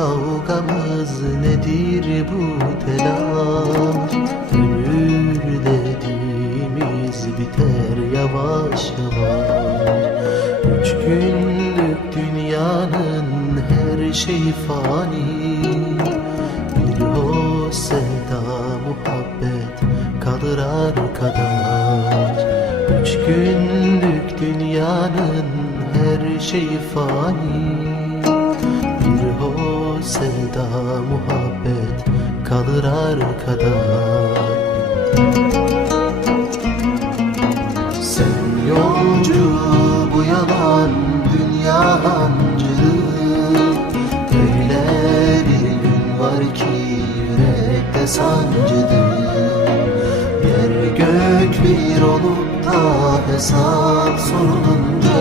kavgamız nedir bu telaş? Ölür dediğimiz biter yavaş yavaş. 3 günlük dünyanın her şeyi fani, bir hoş sevda muhabbet kalır arkadaş. 3 günlük dünyanın her şeyi fani, bir hoş sevda muhabbet kalır arkadaş. Sen yolcu bu yalan dünya hancı, öyle bir gün var ki yürekte sancıdır. Yer gök bir olup da hesap sorulunca,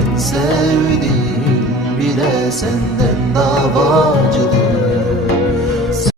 en sevdiğim bile senden davacıdır.